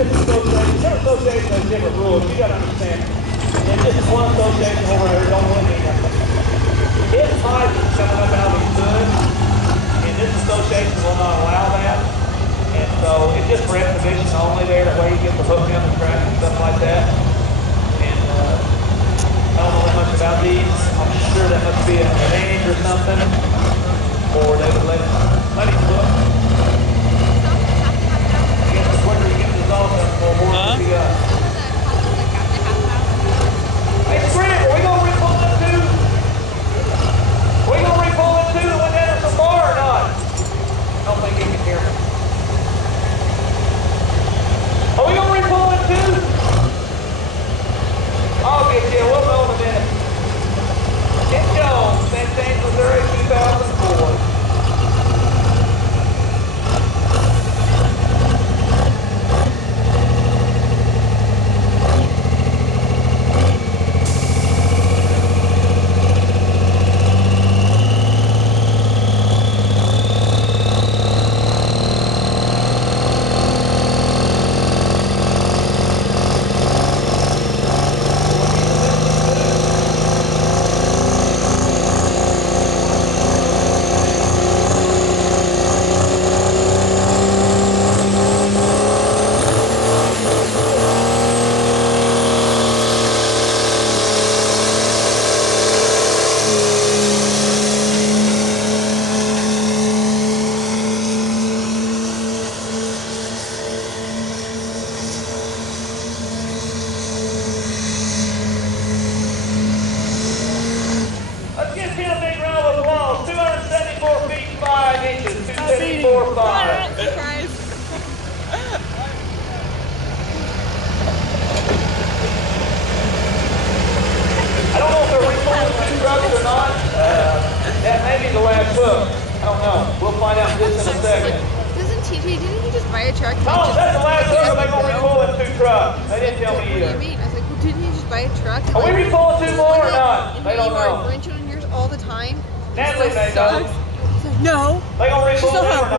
Different associations have different rules. You got to understand. And this is one association over there. Don't really mean nothing. His pipe is coming up out of his hood, and this association will not allow that. And so it's just for exhibition only there. That way you get the hook down the track and stuff like that. And I don't know that much about these. I'm sure that must be an age or something, or they would let him look. I guess the quicker you get this off, the more horses he got. Hey, Scrimp, are we going to re-pull it too? Are we going to re-pull it too and went down to some bar or not? I don't think he can hear me. Are we going to re-pull it too? I'll get you. We'll know in a minute. Get Jones, St. James, Missouri, 2004. No.